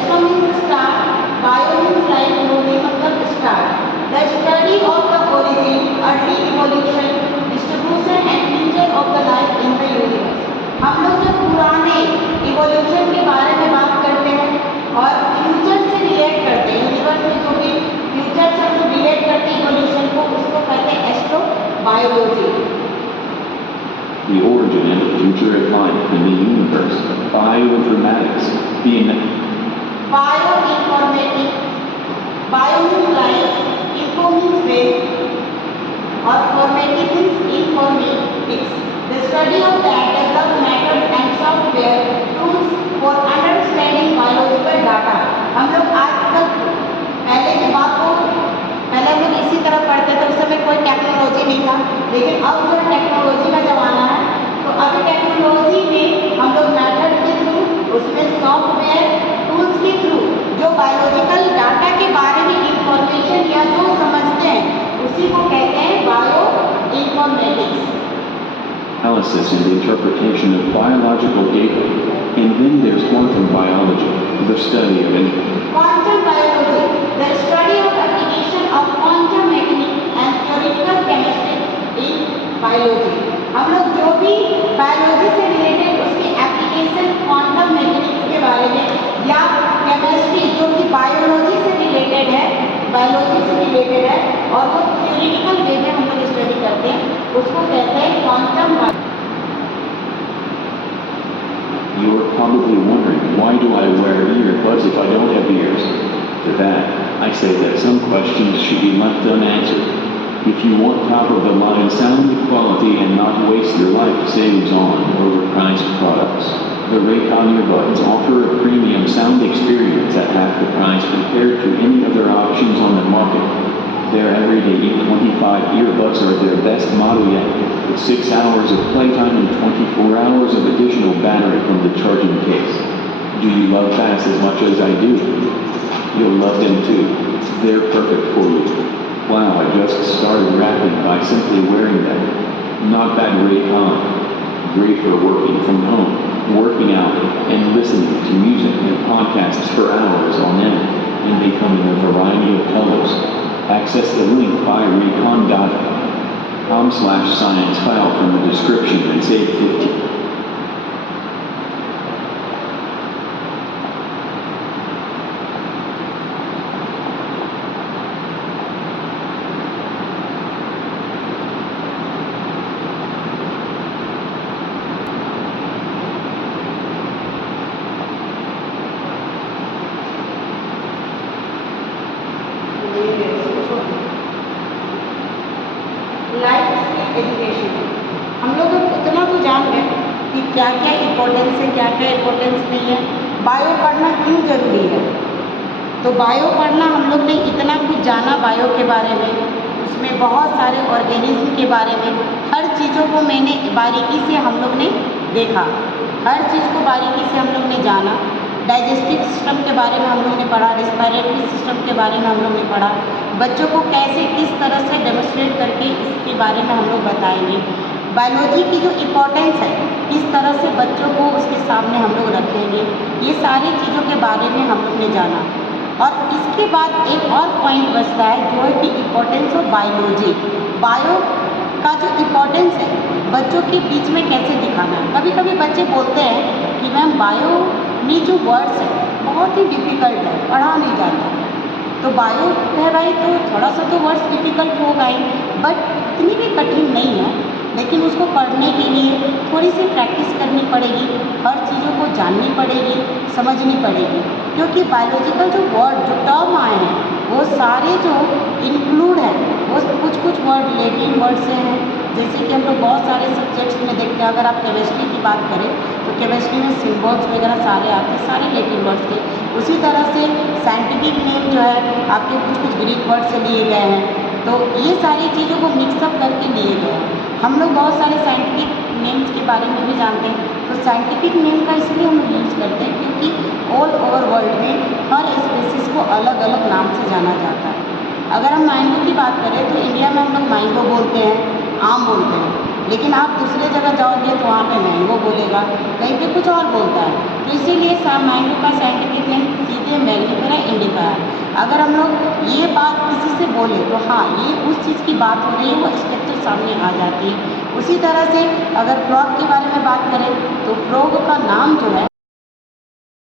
Astro means star, bio means life, यूरोजी मतलब star. The study of the origin, early evolution, distribution and future of the life in the universe. हम लोग जब पुराने evolution के बारे में बात करते हैं और फ्यूचर से रिलेट करते हैं, यूनिवर्स में जो भी फ्यूचर से हम रिलेट करते हैं इवोल्यूशन को, उसको कहते हैं astrobiology. The origin and future of life in the universe, bioinformatics, Bioinformatics, bio means life, info means wave और formative means informatics. The study of that developed methods and software tools for understanding biological data. हम लोग आज तक पहले की बात को पहले हम लोग इसी तरह पढ़ते थे, उस समय कोई टेक्नोलॉजी नहीं था, लेकिन अब जो टेक्नोलॉजी का ज़माना है तो अभी टेक्नोलॉजी में हम लोग मेथड के थ्रू, उसमें सॉफ्टवेयर टूल्स के थ्रू जो बायोलॉजिकल डाटा के बारे में इंफॉर्मेशन या जो समझते हैं उसी को कहते हैं bio informatics. analysis and interpretation of biological data. And then there's quantum biology, the study of it. Quantum biology, the study of application of quantum mechanics and theoretical chemistry in biology. हम लोग जो भी biology से related उसके application quantum mechanics के बारे में या केमिस्ट्री जो कि बायोलॉजी से रिलेटेड है, और वो थ्योरेटिकल वे में हम लोग स्टडी करते हैं, उसको कहते हैं quantum. You're probably wondering, why do I wear earbuds if I don't have ears? To that, I say that some questions should be left unanswered. If you want top-of-the-line sound quality and not waste your life savings on overpriced products, the Raycon earbuds offer a premium sound experience at half the price compared to any other options on the market. Their everyday E25 earbuds are their best model yet, with 6 hours of playtime and 24 hours of additional battery from the charging case. Do you love bass as much as I do? You'll love them too. They're perfect for you. Wow, I just started rapping by simply wearing them. Not bad, Raycon. Great for working from home, working out, and listening to music and podcasts for hours on end. And they come in a variety of colors. Access the link by raycon.com/science file from the description and save 50. Life skill education, हम लोग इतना तो जान गए कि क्या क्या importance है, क्या क्या इम्पोर्टेंस नहीं है। बायो पढ़ना क्यों ज़रूरी है? तो बायो पढ़ना हम लोग ने इतना कुछ जाना बायो के बारे में, उसमें बहुत सारे ऑर्गेनिज्म के बारे में, हर चीज़ों को मैंने बारीकी से हम लोग ने देखा, हर चीज़ को बारीकी से हम लोग ने जाना। डाइजेस्टिव सिस्टम के बारे में हम लोग ने पढ़ा, रेस्पिरेटरी सिस्टम के बारे में हम लोग ने पढ़ा, बच्चों को कैसे किस तरह से डेमोन्स्ट्रेट करके इसके बारे में हम लोग बताएंगे। बायोलॉजी की जो इम्पोर्टेंस है किस तरह से बच्चों को उसके सामने हम लोग रखेंगे, ये सारी चीज़ों के बारे में हम लोग ने जाना। और इसके बाद एक और पॉइंट बचता है जो है कि इम्पोर्टेंस ऑफ बायोलॉजी। बायो का जो इम्पोर्टेंस है बच्चों के बीच में कैसे दिखाना है। कभी कभी बच्चे बोलते हैं कि मैम बायो में जो वर्ड्स है बहुत ही डिफ़िकल्ट है, पढ़ा नहीं जाता। तो बायो है भाई, तो थोड़ा सा तो वर्ड्स डिफ़िकल्ट होगा ही, बट इतनी भी कठिन नहीं है, लेकिन उसको पढ़ने के लिए थोड़ी सी प्रैक्टिस करनी पड़ेगी, हर चीज़ों को जाननी पड़ेगी, समझनी पड़ेगी। क्योंकि बायोलॉजिकल जो वर्ड जो टर्म आए हैं वो सारे जो इंक्लूड है वो कुछ वर्ड लैटिन वर्ड से हैं। जैसे कि हम लोग बहुत सारे सब्जेक्ट्स में देखते हैं, अगर आप केमिस्ट्री की बात करें तो केमिस्ट्री में सिम्बॉल्स वगैरह सारे आते हैं, सारे लैटिन वर्ड्स थे। उसी तरह से साइंटिफिक नेम जो है आपके कुछ ग्रीक वर्ड से लिए गए हैं। तो ये सारी चीज़ों को मिक्सअप करके लिए गए हैं। हम लोग बहुत सारे साइंटिफिक नेम्स के बारे में भी जानते हैं। तो साइंटिफिक नेम का इसलिए हम लोग यूज़ करते हैं क्योंकि ऑल ओवर वर्ल्ड में हर स्पीसीज़ को अलग अलग नाम से जाना जाता है। अगर हम मैंगो की बात करें तो इंडिया में हम लोग मैंगो बोलते हैं, आम बोलते हैं, लेकिन आप दूसरे जगह जाओगे तो वहाँ पे मैंगो बोलेगा, कहीं पे कुछ और बोलता है। तो इसीलिए मैंगो का साइंटिफिक नेम सीधे मैंगिफेरा इंडिका है। अगर हम लोग ये बात किसी से बोले तो हाँ, ये उस चीज़ की बात हो रही है, वो स्ट्रक्चर सामने आ जाती है। उसी तरह से अगर फ्रॉग के बारे में बात करें तो फ्रॉग का नाम जो है